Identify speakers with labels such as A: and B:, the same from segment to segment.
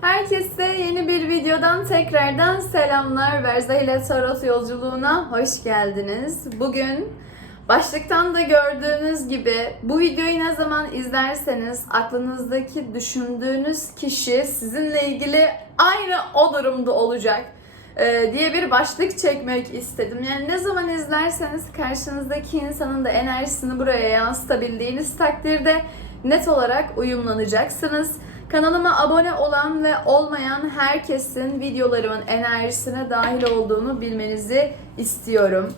A: Herkese yeni bir videodan tekrardan selamlar. Verza ile Tarot yolculuğuna hoş geldiniz. Bugün başlıktan da gördüğünüz gibi bu videoyu ne zaman izlerseniz aklınızdaki düşündüğünüz kişi sizinle ilgili aynı o durumda olacak e, diye bir başlık çekmek istedim. Yani ne zaman izlerseniz karşınızdaki insanın da enerjisini buraya yansıtabildiğiniz takdirde net olarak uyumlanacaksınız. Kanalıma abone olan ve olmayan herkesin videolarımın enerjisine dahil olduğunu bilmenizi istiyorum.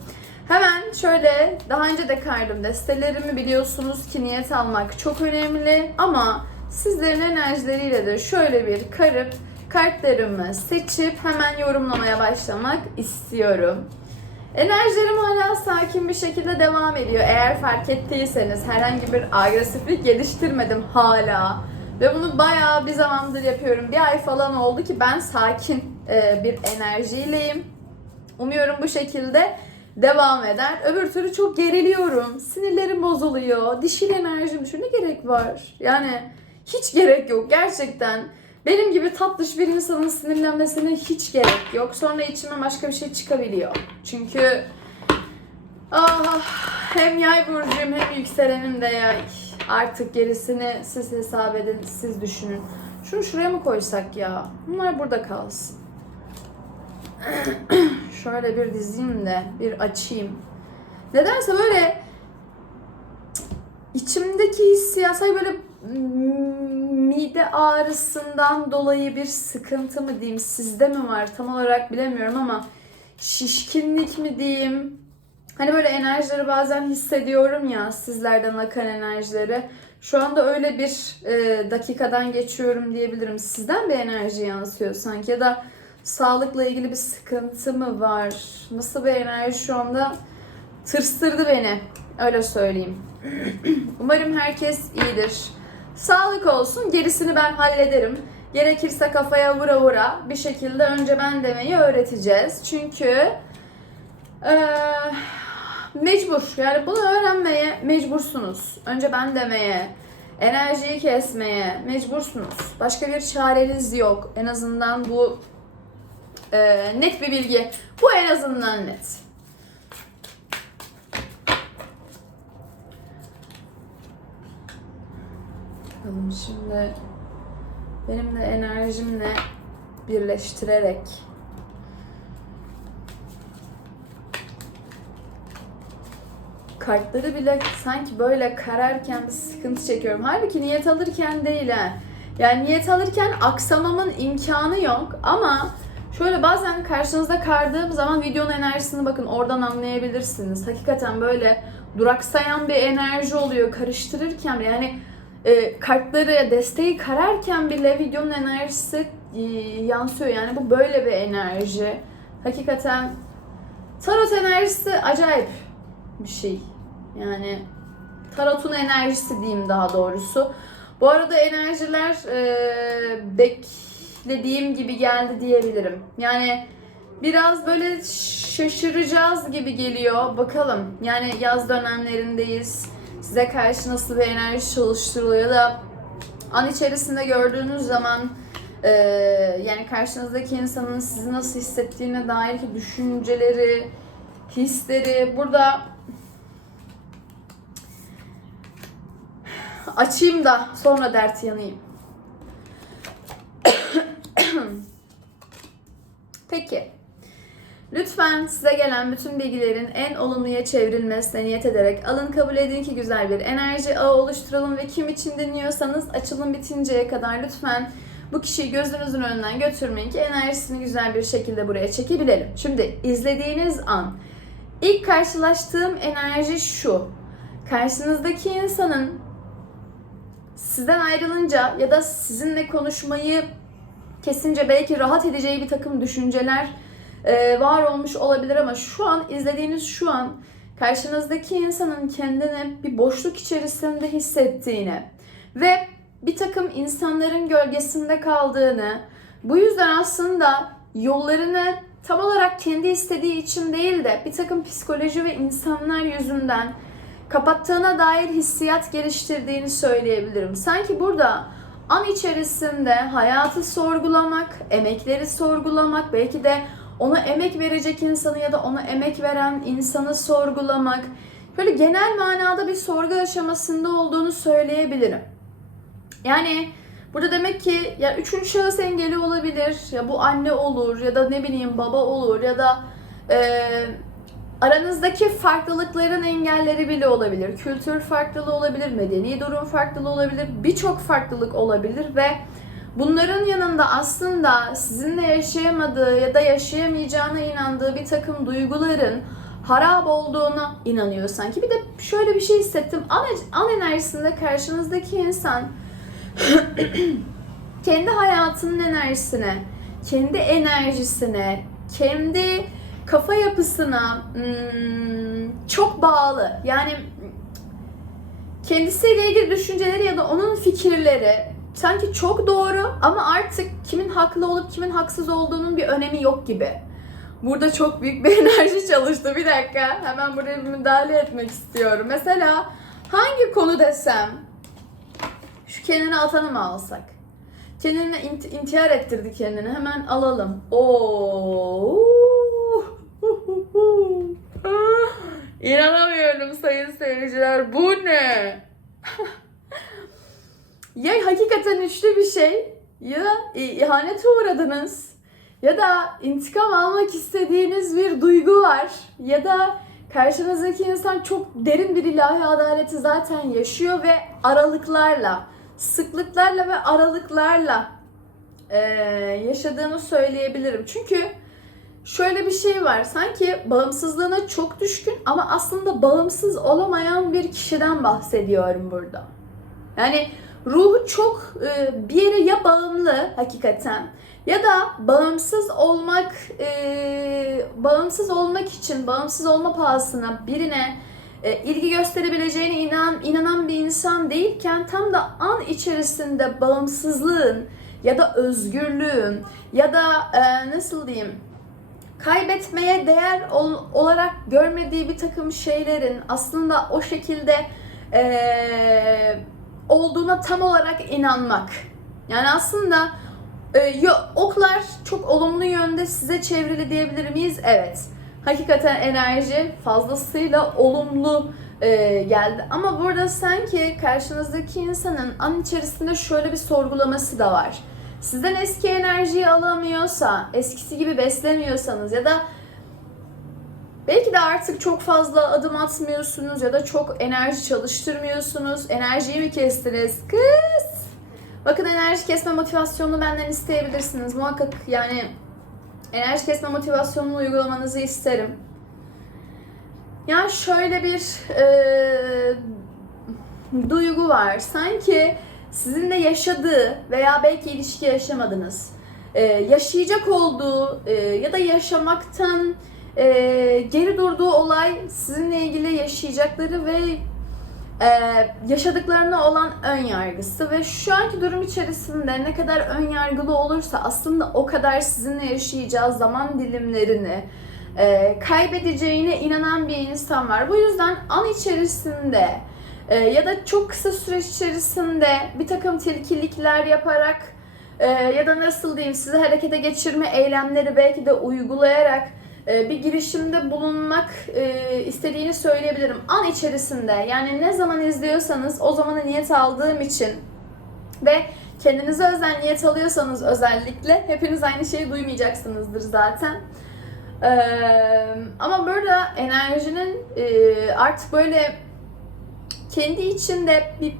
A: Hemen şöyle daha önce de kardım destelerimi biliyorsunuz ki niyet almak çok önemli ama sizlerin enerjileriyle de şöyle bir karıp kartlarımı seçip hemen yorumlamaya başlamak istiyorum. Enerjilerim hala sakin bir şekilde devam ediyor. Eğer fark ettiyseniz herhangi bir agresiflik geliştirmedim hala. Ve bunu bayağı bir zamandır yapıyorum. Bir ay falan oldu ki ben sakin e, bir enerjiyleyim. Umuyorum bu şekilde devam eder. Öbür türlü çok geriliyorum. Sinirlerim bozuluyor. Dişil enerjim şu ne gerek var? Yani hiç gerek yok gerçekten. Benim gibi tatlış bir insanın sinirlenmesine hiç gerek yok. Sonra içime başka bir şey çıkabiliyor. Çünkü ah, hem yay burcuyum hem yükselenim de yay. Artık gerisini siz hesap edin, siz düşünün. Şunu şuraya mı koysak ya? Bunlar burada kalsın. Şöyle bir dizeyim de bir açayım. Nedense böyle içimdeki hissiyat sanki böyle mide ağrısından dolayı bir sıkıntı mı diyeyim, sizde mi var tam olarak bilemiyorum ama şişkinlik mi diyeyim, Hani böyle enerjileri bazen hissediyorum ya sizlerden akan enerjileri. Şu anda öyle bir e, dakikadan geçiyorum diyebilirim. Sizden bir enerji yansıyor sanki ya da sağlıkla ilgili bir sıkıntı mı var? Nasıl bir enerji şu anda tırstırdı beni. Öyle söyleyeyim. Umarım herkes iyidir. Sağlık olsun. Gerisini ben hallederim. Gerekirse kafaya vura vura bir şekilde önce ben demeyi öğreteceğiz. Çünkü eee mecbur. Yani bunu öğrenmeye mecbursunuz. Önce ben demeye, enerjiyi kesmeye mecbursunuz. Başka bir çareniz yok. En azından bu e, net bir bilgi. Bu en azından net. Bakalım şimdi benimle enerjimle birleştirerek kartları bile sanki böyle kararken bir sıkıntı çekiyorum. Halbuki niyet alırken değil ha. Yani niyet alırken aksamamın imkanı yok ama şöyle bazen karşınızda kardığım zaman videonun enerjisini bakın oradan anlayabilirsiniz. Hakikaten böyle duraksayan bir enerji oluyor karıştırırken yani e, kartları desteği kararken bile videonun enerjisi e, yansıyor. Yani bu böyle bir enerji. Hakikaten tarot enerjisi acayip bir şey. Yani tarotun enerjisi diyeyim daha doğrusu. Bu arada enerjiler e, beklediğim gibi geldi diyebilirim. Yani biraz böyle şaşıracağız gibi geliyor. Bakalım. Yani yaz dönemlerindeyiz. Size karşı nasıl bir enerji çalıştırılıyor da an içerisinde gördüğünüz zaman e, yani karşınızdaki insanın sizi nasıl hissettiğine dair ki düşünceleri, hisleri burada Açayım da sonra dert yanayım. Peki. Lütfen size gelen bütün bilgilerin en olumluya çevrilmesine niyet ederek alın kabul edin ki güzel bir enerji ağı oluşturalım ve kim için dinliyorsanız açılım bitinceye kadar lütfen bu kişiyi gözünüzün önünden götürmeyin ki enerjisini güzel bir şekilde buraya çekebilelim. Şimdi izlediğiniz an ilk karşılaştığım enerji şu. Karşınızdaki insanın sizden ayrılınca ya da sizinle konuşmayı kesince belki rahat edeceği bir takım düşünceler e, var olmuş olabilir ama şu an izlediğiniz şu an karşınızdaki insanın kendini bir boşluk içerisinde hissettiğini ve bir takım insanların gölgesinde kaldığını, bu yüzden aslında yollarını tam olarak kendi istediği için değil de bir takım psikoloji ve insanlar yüzünden kapattığına dair hissiyat geliştirdiğini söyleyebilirim. Sanki burada an içerisinde hayatı sorgulamak, emekleri sorgulamak, belki de ona emek verecek insanı ya da ona emek veren insanı sorgulamak. Böyle genel manada bir sorgu aşamasında olduğunu söyleyebilirim. Yani burada demek ki ya üçüncü şahıs engeli olabilir, ya bu anne olur ya da ne bileyim baba olur ya da eee aranızdaki farklılıkların engelleri bile olabilir. Kültür farklılığı olabilir, medeni durum farklılığı olabilir, birçok farklılık olabilir ve bunların yanında aslında sizinle yaşayamadığı ya da yaşayamayacağına inandığı bir takım duyguların harap olduğuna inanıyor sanki. Bir de şöyle bir şey hissettim. An, an enerjisinde karşınızdaki insan kendi hayatının enerjisine, kendi enerjisine, kendi kafa yapısına hmm, çok bağlı. Yani kendisiyle ilgili düşünceleri ya da onun fikirleri sanki çok doğru ama artık kimin haklı olup kimin haksız olduğunun bir önemi yok gibi. Burada çok büyük bir enerji çalıştı. Bir dakika. Hemen buraya bir müdahale etmek istiyorum. Mesela hangi konu desem şu kendini atanı mı alsak? Kendini int- intihar ettirdi kendini. Hemen alalım. Oo. İnanamıyorum sayın seyirciler. Bu ne? ya hakikaten üçlü bir şey ya ihanete uğradınız ya da intikam almak istediğiniz bir duygu var ya da karşınızdaki insan çok derin bir ilahi adaleti zaten yaşıyor ve aralıklarla, sıklıklarla ve aralıklarla eee, yaşadığını söyleyebilirim. Çünkü şöyle bir şey var. Sanki bağımsızlığına çok düşkün ama aslında bağımsız olamayan bir kişiden bahsediyorum burada. Yani ruhu çok e, bir yere ya bağımlı hakikaten ya da bağımsız olmak e, bağımsız olmak için bağımsız olma pahasına birine e, ilgi gösterebileceğine inan inanan bir insan değilken tam da an içerisinde bağımsızlığın ya da özgürlüğün ya da nasıl diyeyim kaybetmeye değer ol- olarak görmediği bir takım şeylerin aslında o şekilde eee, olduğuna tam olarak inanmak. Yani aslında e, oklar çok olumlu yönde size çevrili diyebilir miyiz? Evet. Hakikaten enerji fazlasıyla olumlu e, geldi. Ama burada sanki karşınızdaki insanın an içerisinde şöyle bir sorgulaması da var. Sizden eski enerjiyi alamıyorsa, eskisi gibi beslemiyorsanız ya da belki de artık çok fazla adım atmıyorsunuz ya da çok enerji çalıştırmıyorsunuz. Enerjiyi mi kestiniz? Kız! Bakın enerji kesme motivasyonunu benden isteyebilirsiniz. Muhakkak yani enerji kesme motivasyonunu uygulamanızı isterim. Ya şöyle bir e, duygu var. Sanki sizinle yaşadığı veya belki ilişki yaşamadınız. Ee, yaşayacak olduğu e, ya da yaşamaktan e, geri durduğu olay sizinle ilgili yaşayacakları ve e, yaşadıklarına olan ön yargısı ve şu anki durum içerisinde ne kadar ön yargılı olursa aslında o kadar sizinle yaşayacağı zaman dilimlerini kaybedeceğine inanan bir insan var. Bu yüzden an içerisinde e, ya da çok kısa süreç içerisinde bir takım tilkilikler yaparak e, ya da nasıl diyeyim sizi harekete geçirme eylemleri belki de uygulayarak e, bir girişimde bulunmak e, istediğini söyleyebilirim. An içerisinde yani ne zaman izliyorsanız o zamana niyet aldığım için ve kendinize özel niyet alıyorsanız özellikle hepiniz aynı şeyi duymayacaksınızdır zaten. Ee, ama burada enerjinin e, artık böyle kendi içinde bir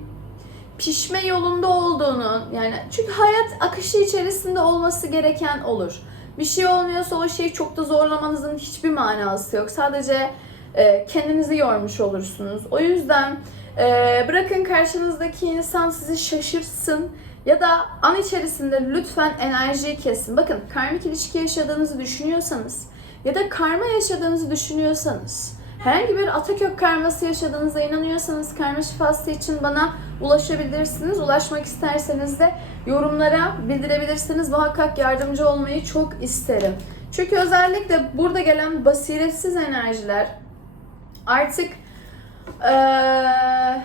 A: pişme yolunda olduğunu yani çünkü hayat akışı içerisinde olması gereken olur. Bir şey olmuyorsa o şeyi çok da zorlamanızın hiçbir manası yok. Sadece e, kendinizi yormuş olursunuz. O yüzden e, bırakın karşınızdaki insan sizi şaşırtsın ya da an içerisinde lütfen enerjiyi kesin. Bakın karmik ilişki yaşadığınızı düşünüyorsanız ya da karma yaşadığınızı düşünüyorsanız herhangi bir atakök karması yaşadığınıza inanıyorsanız karma şifası için bana ulaşabilirsiniz. Ulaşmak isterseniz de yorumlara bildirebilirsiniz. Muhakkak yardımcı olmayı çok isterim. Çünkü özellikle burada gelen basiretsiz enerjiler artık eee,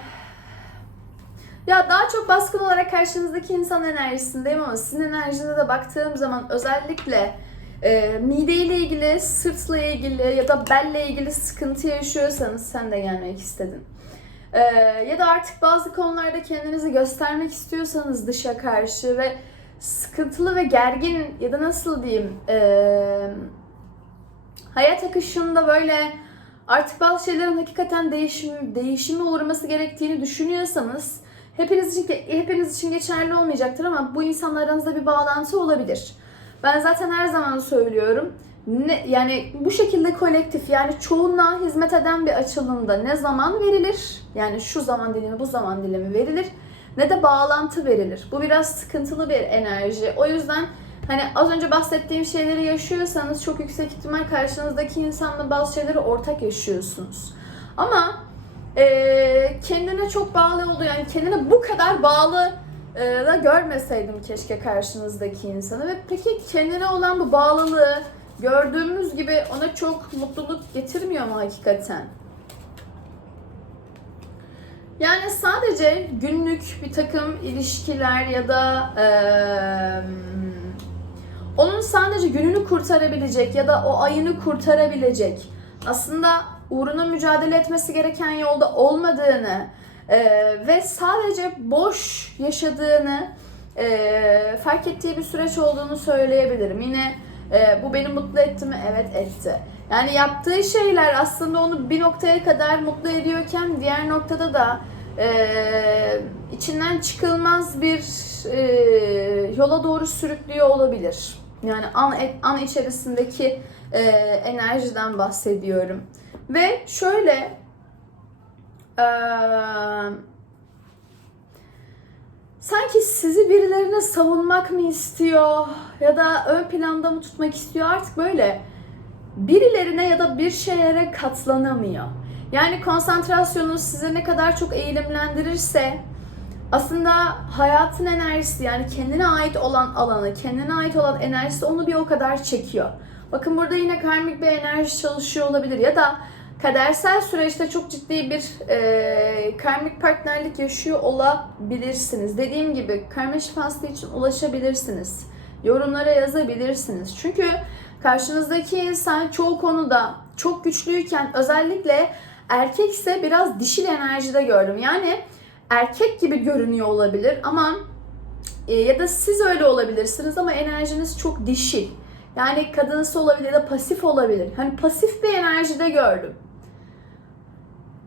A: Ya daha çok baskın olarak karşınızdaki insan enerjisindeyim ama sizin enerjinize de baktığım zaman özellikle e, mideyle ilgili, sırtla ilgili ya da belle ilgili sıkıntı yaşıyorsanız sen de gelmek istedin. E, ya da artık bazı konularda kendinizi göstermek istiyorsanız dışa karşı ve sıkıntılı ve gergin ya da nasıl diyeyim e, hayat akışında böyle artık bazı şeylerin hakikaten değişim, değişime uğraması gerektiğini düşünüyorsanız hepiniz için, hepiniz için geçerli olmayacaktır ama bu insanlar aranızda bir bağlantı olabilir. Ben zaten her zaman söylüyorum. Ne, yani bu şekilde kolektif yani çoğunluğa hizmet eden bir açılımda ne zaman verilir yani şu zaman dilimi bu zaman dilimi verilir ne de bağlantı verilir. Bu biraz sıkıntılı bir enerji. O yüzden hani az önce bahsettiğim şeyleri yaşıyorsanız çok yüksek ihtimal karşınızdaki insanla bazı şeyleri ortak yaşıyorsunuz. Ama e, kendine çok bağlı oluyor. Yani kendine bu kadar bağlı da görmeseydim keşke karşınızdaki insanı. Ve peki kendine olan bu bağlılığı gördüğümüz gibi ona çok mutluluk getirmiyor mu hakikaten? Yani sadece günlük bir takım ilişkiler ya da eee, onun sadece gününü kurtarabilecek ya da o ayını kurtarabilecek aslında uğruna mücadele etmesi gereken yolda olmadığını eee, ve sadece boş yaşadığını eee, fark ettiği bir süreç olduğunu söyleyebilirim. Yine eee, bu beni mutlu etti mi? Evet etti. Yani yaptığı şeyler aslında onu bir noktaya kadar mutlu ediyorken diğer noktada da eee, içinden çıkılmaz bir eee, yola doğru sürüklüyor olabilir. Yani an, an içerisindeki eee, enerjiden bahsediyorum. Ve şöyle sanki sizi birilerine savunmak mı istiyor ya da ön planda mı tutmak istiyor artık böyle birilerine ya da bir şeylere katlanamıyor. Yani konsantrasyonu size ne kadar çok eğilimlendirirse aslında hayatın enerjisi yani kendine ait olan alanı, kendine ait olan enerjisi onu bir o kadar çekiyor. Bakın burada yine karmik bir enerji çalışıyor olabilir ya da kadersel süreçte çok ciddi bir e, karmik partnerlik yaşıyor olabilirsiniz. Dediğim gibi karma şifası için ulaşabilirsiniz. Yorumlara yazabilirsiniz. Çünkü karşınızdaki insan çoğu konuda çok güçlüyken özellikle erkekse biraz dişil enerjide gördüm. Yani erkek gibi görünüyor olabilir ama e, ya da siz öyle olabilirsiniz ama enerjiniz çok dişil. Yani kadınsı olabilir ya da pasif olabilir. Hani pasif bir enerjide gördüm.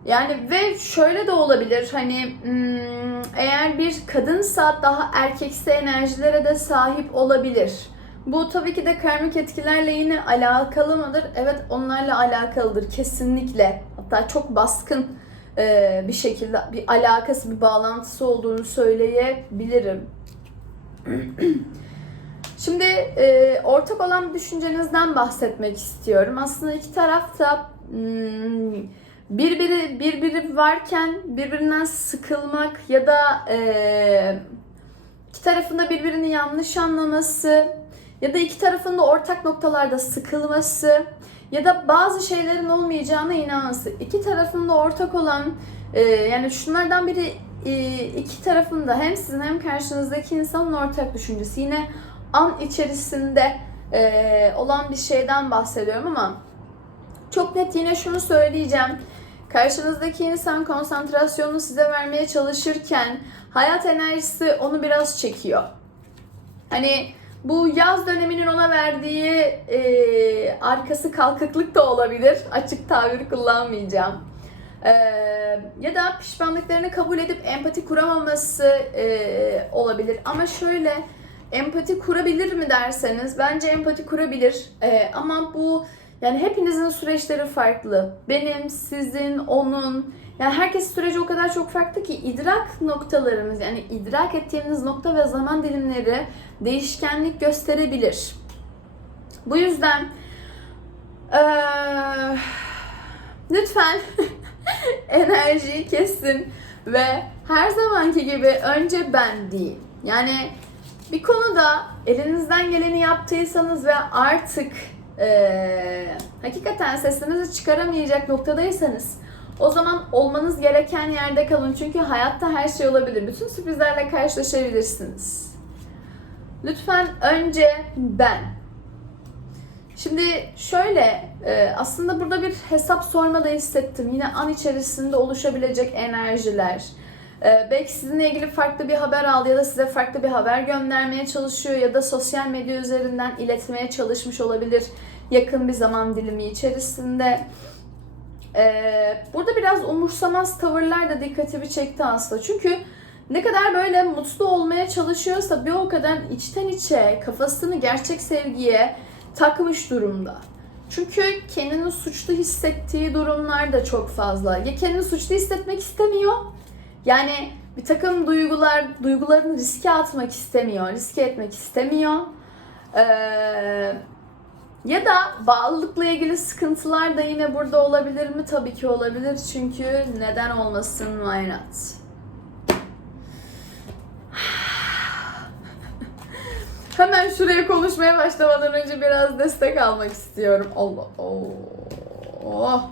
A: Yani ve şöyle de olabilir hani hmm, eğer bir kadınsa daha erkeksi enerjilere de sahip olabilir. Bu tabii ki de karmik etkilerle yine alakalı mıdır? Evet onlarla alakalıdır kesinlikle. Hatta çok baskın bir şekilde bir alakası, bir bağlantısı olduğunu söyleyebilirim. Şimdi e, ortak olan düşüncenizden bahsetmek istiyorum. Aslında iki taraf da hmm, birbiri birbiri varken birbirinden sıkılmak ya da e, iki tarafında birbirini yanlış anlaması ya da iki tarafın da ortak noktalarda sıkılması ya da bazı şeylerin olmayacağına inanması. İki tarafın da ortak olan e, yani şunlardan biri e, iki tarafın da hem sizin hem karşınızdaki insanın ortak düşüncesi. Yine an içerisinde e, olan bir şeyden bahsediyorum ama çok net yine şunu söyleyeceğim. Karşınızdaki insan konsantrasyonunu size vermeye çalışırken hayat enerjisi onu biraz çekiyor. Hani bu yaz döneminin ona verdiği e, arkası kalkıklık da olabilir. Açık tabir kullanmayacağım. E, ya da pişmanlıklarını kabul edip empati kuramaması e, olabilir. Ama şöyle empati kurabilir mi derseniz bence empati kurabilir. E, ama bu yani hepinizin süreçleri farklı. Benim, sizin, onun. Yani herkes süreci o kadar çok farklı ki idrak noktalarımız yani idrak ettiğimiz nokta ve zaman dilimleri değişkenlik gösterebilir. Bu yüzden eee, lütfen enerjiyi kesin ve her zamanki gibi önce ben değil. Yani bir konuda elinizden geleni yaptıysanız ve artık eee, hakikaten sesinizi çıkaramayacak noktadaysanız O zaman olmanız gereken yerde kalın. Çünkü hayatta her şey olabilir. Bütün sürprizlerle karşılaşabilirsiniz. Lütfen önce ben. Şimdi şöyle, e, aslında burada bir hesap sorma da hissettim. Yine an içerisinde oluşabilecek enerjiler. E, belki sizinle ilgili farklı bir haber aldı ya da size farklı bir haber göndermeye çalışıyor ya da sosyal medya üzerinden iletmeye çalışmış olabilir yakın bir zaman dilimi içerisinde. E, burada biraz umursamaz tavırlar da dikkatimi çekti aslında. Çünkü ne kadar böyle mutlu olmaya çalışıyorsa bir o kadar içten içe kafasını gerçek sevgiye takmış durumda. Çünkü kendini suçlu hissettiği durumlar da çok fazla. Ya kendini suçlu hissetmek istemiyor. Yani bir takım duygular, duygularını riske atmak istemiyor, riske etmek istemiyor. Ee, ya da bağlılıkla ilgili sıkıntılar da yine burada olabilir mi? Tabii ki olabilir. Çünkü neden olmasın why? Hemen şuraya konuşmaya başlamadan önce biraz destek almak istiyorum. Allah oh.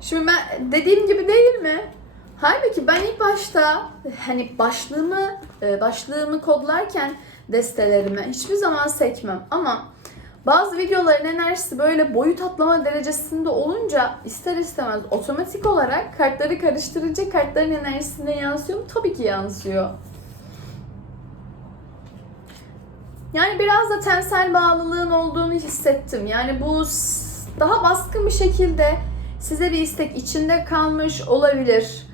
A: Şimdi ben dediğim gibi değil mi? Halbuki ben ilk başta hani başlığımı e, başlığımı kodlarken destelerime hiçbir zaman sekmem ama bazı videoların enerjisi böyle boyut atlama derecesinde olunca ister istemez otomatik olarak kartları karıştırınca kartların enerjisine yansıyor mu? Tabii ki yansıyor. Yani biraz da tensel bağlılığın olduğunu hissettim. Yani bu daha baskın bir şekilde size bir istek içinde kalmış olabilir.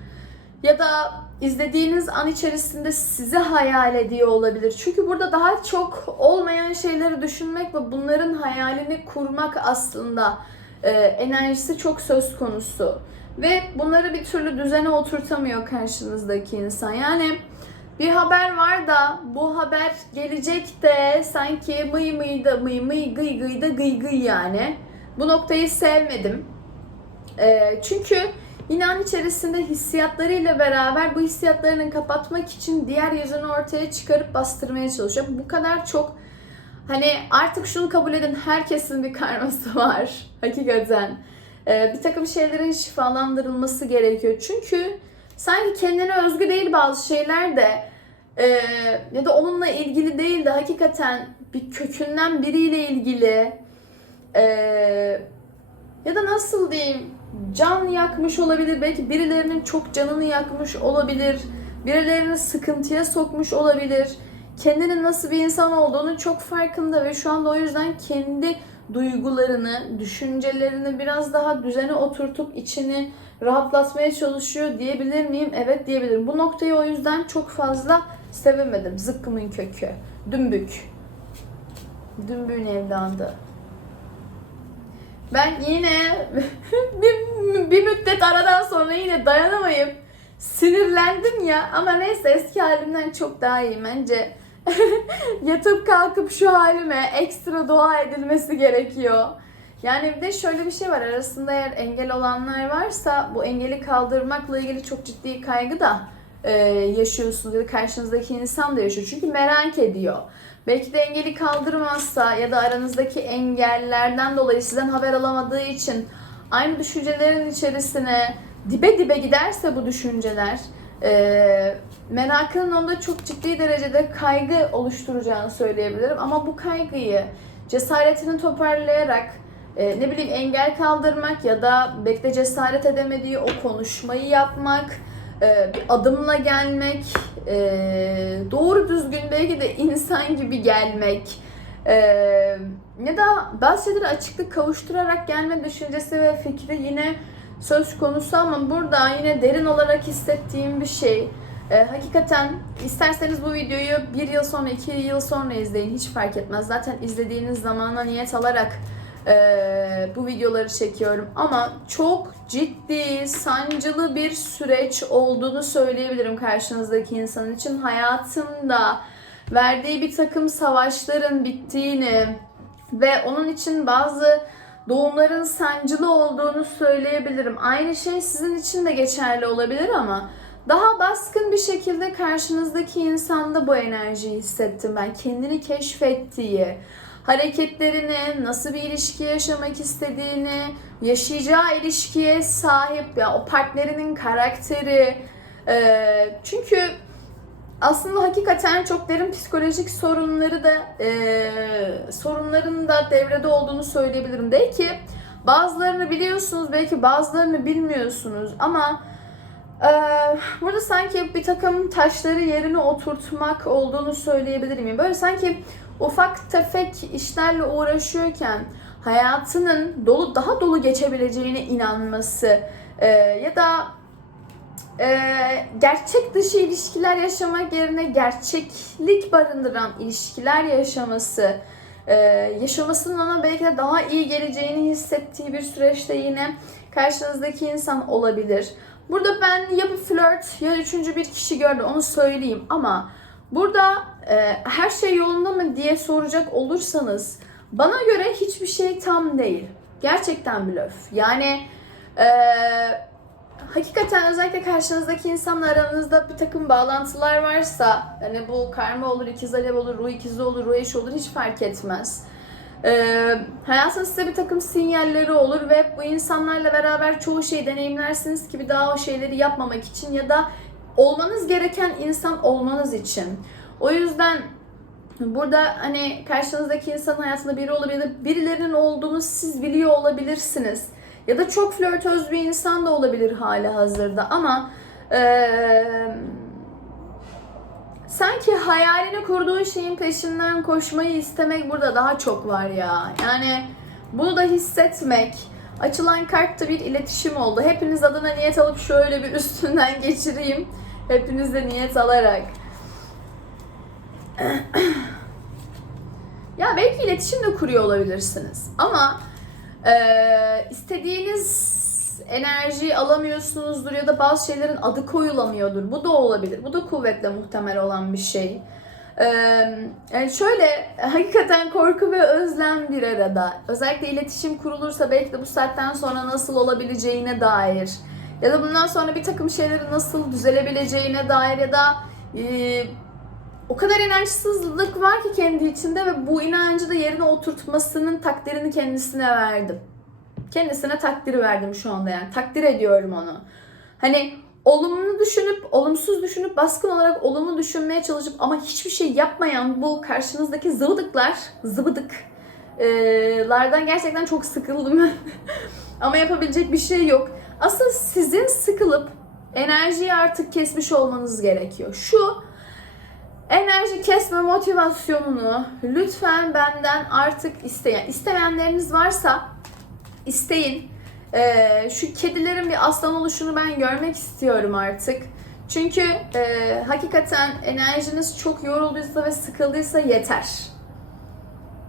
A: Ya da izlediğiniz an içerisinde sizi hayal ediyor olabilir. Çünkü burada daha çok olmayan şeyleri düşünmek ve bunların hayalini kurmak aslında e, enerjisi çok söz konusu. Ve bunları bir türlü düzene oturtamıyor karşınızdaki insan. Yani bir haber var da bu haber gelecek de sanki mıy mıy da mıy mıy gıy gıy da gıy gıy yani. Bu noktayı sevmedim. Ee, çünkü yine an içerisinde hissiyatlarıyla beraber bu hissiyatlarını kapatmak için diğer yüzünü ortaya çıkarıp bastırmaya çalışıyor. Bu kadar çok hani artık şunu kabul edin herkesin bir karması var hakikaten. Ee, bir takım şeylerin şifalandırılması gerekiyor. Çünkü sanki kendine özgü değil bazı şeyler de e, ya da onunla ilgili değil de hakikaten bir kökünden biriyle ilgili e, ya da nasıl diyeyim can yakmış olabilir belki birilerinin çok canını yakmış olabilir birilerini sıkıntıya sokmuş olabilir kendinin nasıl bir insan olduğunu çok farkında ve şu anda o yüzden kendi duygularını, düşüncelerini biraz daha düzene oturtup içini rahatlatmaya çalışıyor diyebilir miyim? Evet diyebilirim. Bu noktayı o yüzden çok fazla sevemedim. Zıkkımın kökü. Dümbük. Dümbük'ün evladı. Ben yine bir, bir müddet aradan sonra yine dayanamayıp sinirlendim ya. Ama neyse eski halimden çok daha iyiyim bence. Yatıp kalkıp şu halime ekstra dua edilmesi gerekiyor. Yani bir de şöyle bir şey var arasında eğer engel olanlar varsa bu engeli kaldırmakla ilgili çok ciddi kaygı da e, yaşıyorsunuz ya da karşınızdaki insan da yaşıyor. Çünkü merak ediyor. Belki de engeli kaldırmazsa ya da aranızdaki engellerden dolayı sizden haber alamadığı için aynı düşüncelerin içerisine dibe dibe giderse bu düşünceler e, merakının onda çok ciddi derecede kaygı oluşturacağını söyleyebilirim. Ama bu kaygıyı cesaretini toparlayarak e, ne bileyim engel kaldırmak ya da bekle cesaret edemediği o konuşmayı yapmak, e, bir adımla gelmek, e, doğru düzgün belki de insan gibi gelmek e, ya da bazı şeylere açıklık kavuşturarak gelme düşüncesi ve fikri yine söz konusu ama burada yine derin olarak hissettiğim bir şey. E, hakikaten isterseniz bu videoyu bir yıl sonra, iki yıl sonra izleyin hiç fark etmez. Zaten izlediğiniz zamana niyet alarak e, bu videoları çekiyorum. Ama çok ciddi, sancılı bir süreç olduğunu söyleyebilirim karşınızdaki insan için. Hayatında verdiği bir takım savaşların bittiğini ve onun için bazı doğumların sancılı olduğunu söyleyebilirim. Aynı şey sizin için de geçerli olabilir ama daha baskın bir şekilde karşınızdaki insanda bu enerjiyi hissettim ben. Kendini keşfettiği, hareketlerini, nasıl bir ilişki yaşamak istediğini, yaşayacağı ilişkiye sahip ya o partnerinin karakteri. Ee, çünkü aslında hakikaten çok derin psikolojik sorunları da e, sorunların da devrede olduğunu söyleyebilirim. Belki bazılarını biliyorsunuz, belki bazılarını bilmiyorsunuz ama e, burada sanki bir takım taşları yerine oturtmak olduğunu söyleyebilirim. Böyle sanki ufak tefek işlerle uğraşıyorken hayatının dolu daha dolu geçebileceğine inanması e, ya da e, gerçek dışı ilişkiler yaşamak yerine gerçeklik barındıran ilişkiler yaşaması, e, yaşamasının ona belki de daha iyi geleceğini hissettiği bir süreçte yine karşınızdaki insan olabilir. Burada ben ya bir flört ya üçüncü bir kişi gördüm onu söyleyeyim ama burada e, her şey yolunda mı diye soracak olursanız bana göre hiçbir şey tam değil. Gerçekten blöf. Yani eee hakikaten özellikle karşınızdaki insanla aranızda bir takım bağlantılar varsa hani bu karma olur, ikiz alev olur, ruh ikizi olur, ruh eşi olur hiç fark etmez. Ee, hayatın size bir takım sinyalleri olur ve bu insanlarla beraber çoğu şeyi deneyimlersiniz ki bir daha o şeyleri yapmamak için ya da olmanız gereken insan olmanız için. O yüzden burada hani karşınızdaki insanın hayatında biri olabilir, birilerinin olduğunu siz biliyor olabilirsiniz. Ya da çok flörtöz bir insan da olabilir hali hazırda ama eee, sanki hayalini kurduğu şeyin peşinden koşmayı istemek burada daha çok var ya. Yani bunu da hissetmek. Açılan kartta bir iletişim oldu. Hepiniz adına niyet alıp şöyle bir üstünden geçireyim. Hepiniz de niyet alarak. ya belki iletişim de kuruyor olabilirsiniz. Ama ee, istediğiniz enerjiyi alamıyorsunuzdur ya da bazı şeylerin adı koyulamıyordur. Bu da olabilir. Bu da kuvvetle muhtemel olan bir şey. Ee, yani şöyle hakikaten korku ve özlem bir arada. Özellikle iletişim kurulursa belki de bu saatten sonra nasıl olabileceğine dair ya da bundan sonra bir takım şeylerin nasıl düzelebileceğine dair ya da e, o kadar inançsızlık var ki kendi içinde ve bu inancı da yerine oturtmasının takdirini kendisine verdim. Kendisine takdir verdim şu anda yani. Takdir ediyorum onu. Hani olumlu düşünüp, olumsuz düşünüp, baskın olarak olumlu düşünmeye çalışıp ama hiçbir şey yapmayan bu karşınızdaki zıvıdıklar, zıvıdık e, lardan gerçekten çok sıkıldım. ama yapabilecek bir şey yok. Aslında sizin sıkılıp enerjiyi artık kesmiş olmanız gerekiyor. Şu Enerji kesme motivasyonunu lütfen benden artık isteyin. İsteyenleriniz varsa isteyin. Ee, şu kedilerin bir aslan oluşunu ben görmek istiyorum artık. Çünkü e, hakikaten enerjiniz çok yorulduysa ve sıkıldıysa yeter.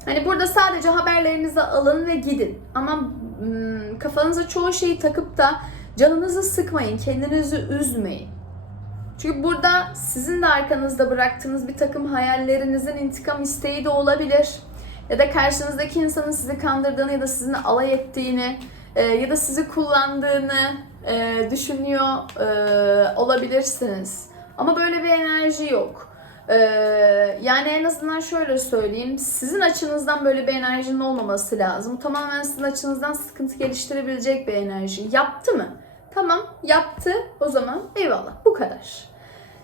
A: Hani burada sadece haberlerinizi alın ve gidin. Ama kafanıza çoğu şeyi takıp da canınızı sıkmayın, kendinizi üzmeyin. Çünkü burada sizin de arkanızda bıraktığınız bir takım hayallerinizin intikam isteği de olabilir. Ya da karşınızdaki insanın sizi kandırdığını ya da sizinle alay ettiğini e, ya da sizi kullandığını e, düşünüyor e, olabilirsiniz. Ama böyle bir enerji yok. E, yani en azından şöyle söyleyeyim. Sizin açınızdan böyle bir enerjinin olmaması lazım. Tamamen sizin açınızdan sıkıntı geliştirebilecek bir enerji. Yaptı mı? Tamam yaptı o zaman eyvallah bu kadar.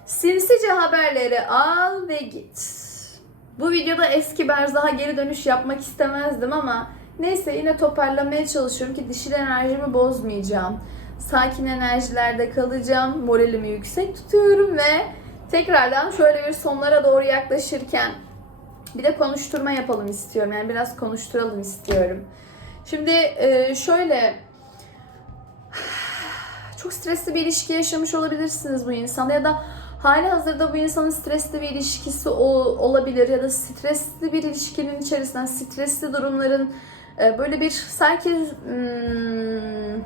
A: Sinsice haberleri al ve git. Bu videoda eski Berzah'a geri dönüş yapmak istemezdim ama neyse yine toparlamaya çalışıyorum ki dişil enerjimi bozmayacağım. Sakin enerjilerde kalacağım. Moralimi yüksek tutuyorum ve tekrardan şöyle bir sonlara doğru yaklaşırken bir de konuşturma yapalım istiyorum. Yani biraz konuşturalım istiyorum. Şimdi e, şöyle çok stresli bir ilişki yaşamış olabilirsiniz bu insanda ya da hali hazırda bu insanın stresli bir ilişkisi olabilir ya da stresli bir ilişkinin içerisinden stresli durumların e, böyle bir sanki hmm,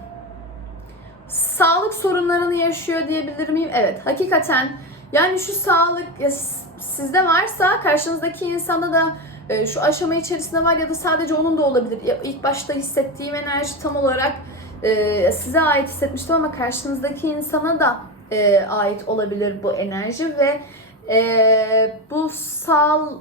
A: sağlık sorunlarını yaşıyor diyebilir miyim? Evet, hakikaten yani şu sağlık sizde varsa karşınızdaki insanda da e, şu aşama içerisinde var ya da sadece onun da olabilir. İlk başta hissettiğim enerji tam olarak e, size ait hissetmiştim ama karşınızdaki insana da e, ait olabilir bu enerji ve bu sal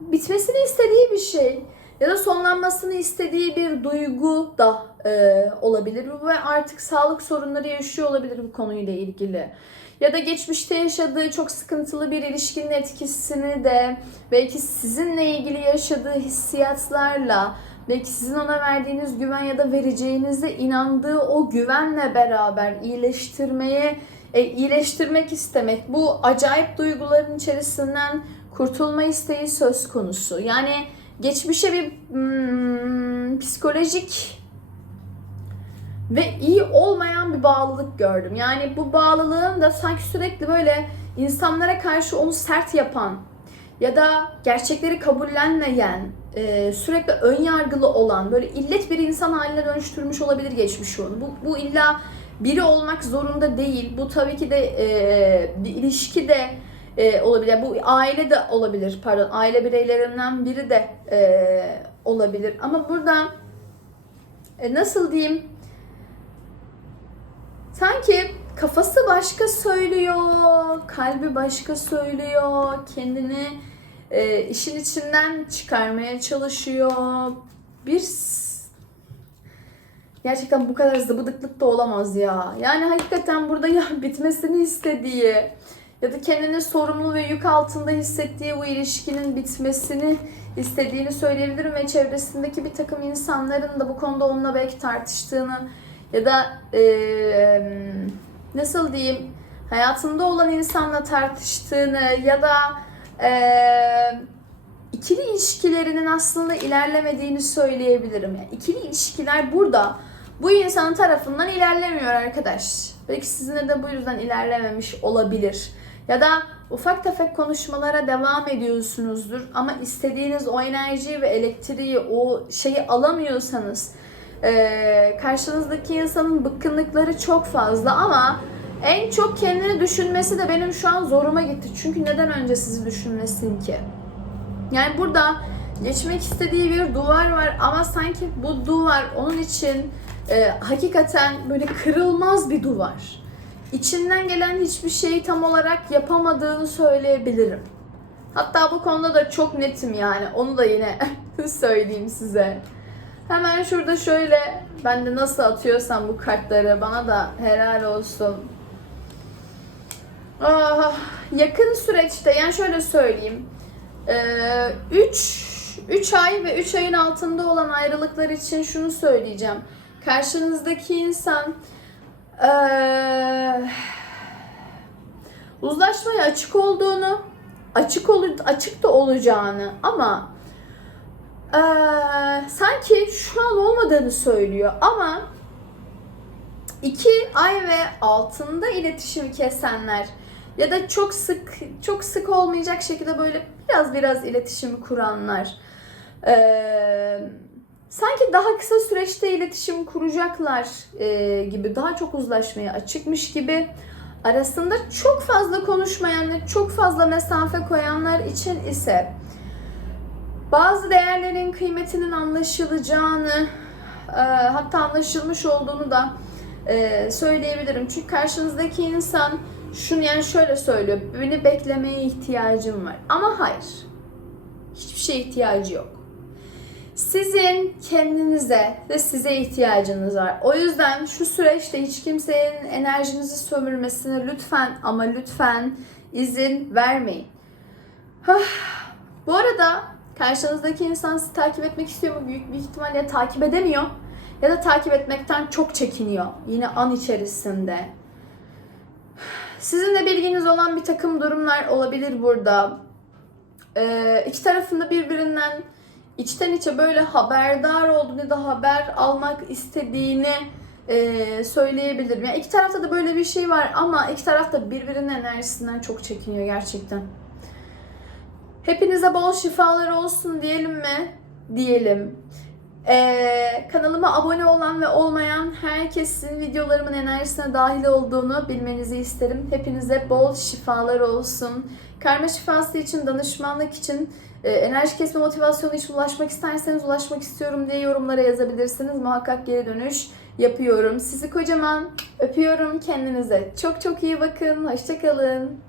A: bitmesini istediği bir şey ya da sonlanmasını istediği bir duygu da e, olabilir ve artık sağlık sorunları yaşıyor olabilir bu konuyla ilgili. Ya da geçmişte yaşadığı çok sıkıntılı bir ilişkinin etkisini de belki sizinle ilgili yaşadığı hissiyatlarla belki sizin ona verdiğiniz güven ya da vereceğinize inandığı o güvenle beraber iyileştirmeye e, iyileştirmek istemek bu acayip duyguların içerisinden kurtulma isteği söz konusu. Yani geçmişe bir hmm, psikolojik ve iyi olmayan bir bağlılık gördüm. Yani bu bağlılığın da sanki sürekli böyle insanlara karşı onu sert yapan ya da gerçekleri kabullenmeyen, e, sürekli ön yargılı olan, böyle illet bir insan haline dönüştürmüş olabilir geçmiş onu. Bu, bu illa biri olmak zorunda değil. Bu tabii ki de e, bir ilişki de e, olabilir. Bu aile de olabilir. Pardon, aile bireylerinden biri de olabilir. Ama burada nasıl diyeyim? Sanki kafası başka söylüyor, kalbi başka söylüyor, kendini e, işin içinden çıkarmaya çalışıyor. Bir gerçekten bu kadar zıbıdıklık da olamaz ya. Yani hakikaten burada ya bitmesini istediği ya da kendini sorumlu ve yük altında hissettiği bu ilişkinin bitmesini istediğini söyleyebilirim ve çevresindeki bir takım insanların da bu konuda onunla belki tartıştığını ya da eee, nasıl diyeyim hayatında olan insanla tartıştığını ya da eee, ikili ilişkilerinin aslında ilerlemediğini söyleyebilirim. Yani ikili ilişkiler burada bu insanın tarafından ilerlemiyor arkadaş. Belki sizinle de bu yüzden ilerlememiş olabilir. Ya da ufak tefek konuşmalara devam ediyorsunuzdur ama istediğiniz o enerjiyi ve elektriği, o şeyi alamıyorsanız ee, karşınızdaki insanın bıkkınlıkları çok fazla ama en çok kendini düşünmesi de benim şu an zoruma gitti. Çünkü neden önce sizi düşünmesin ki? Yani burada geçmek istediği bir duvar var ama sanki bu duvar onun için e, hakikaten böyle kırılmaz bir duvar. İçinden gelen hiçbir şeyi tam olarak yapamadığını söyleyebilirim. Hatta bu konuda da çok netim yani. Onu da yine söyleyeyim size. Hemen şurada şöyle ben de nasıl atıyorsam bu kartları bana da helal olsun. Ah, yakın süreçte yani şöyle söyleyeyim. 3 3 ay ve 3 ayın altında olan ayrılıklar için şunu söyleyeceğim. Karşınızdaki insan eee, uzlaşmaya açık olduğunu, açık olu, açık da olacağını ama eee, sanki şu an olmadığını söylüyor ama iki ay ve altında iletişim kesenler ya da çok sık çok sık olmayacak şekilde böyle biraz biraz iletişimi kuranlar eee, sanki daha kısa süreçte iletişim kuracaklar eee, gibi daha çok uzlaşmaya açıkmış gibi. Arasında çok fazla konuşmayan ve çok fazla mesafe koyanlar için ise bazı değerlerin kıymetinin anlaşılacağını eee, hatta anlaşılmış olduğunu da eee, söyleyebilirim. Çünkü karşınızdaki insan şunu yani şöyle söylüyor. Beni beklemeye ihtiyacım var. Ama hayır. Hiçbir şeye ihtiyacı yok. Sizin kendinize ve size ihtiyacınız var. O yüzden şu süreçte hiç kimsenin enerjinizi sömürmesine lütfen ama lütfen izin vermeyin. Bu arada karşınızdaki insan sizi takip etmek istiyor mu? Büyük bir ihtimalle takip edemiyor. Ya da takip etmekten çok çekiniyor. Yine an içerisinde. Sizin de bilginiz olan bir takım durumlar olabilir burada. Ee, iki tarafında birbirinden içten içe böyle haberdar olduğunu ya da haber almak istediğini e, söyleyebilirim. Yani iki tarafta da böyle bir şey var ama iki taraf da birbirinin enerjisinden çok çekiniyor gerçekten. Hepinize bol şifalar olsun diyelim mi? Diyelim. Ee, kanalıma abone olan ve olmayan herkesin videolarımın enerjisine dahil olduğunu bilmenizi isterim. Hepinize bol şifalar olsun. Karma şifası için, danışmanlık için, e, enerji kesme motivasyonu için ulaşmak isterseniz ulaşmak istiyorum diye yorumlara yazabilirsiniz. Muhakkak geri dönüş yapıyorum. Sizi kocaman öpüyorum kendinize. Çok çok iyi bakın. Hoşçakalın.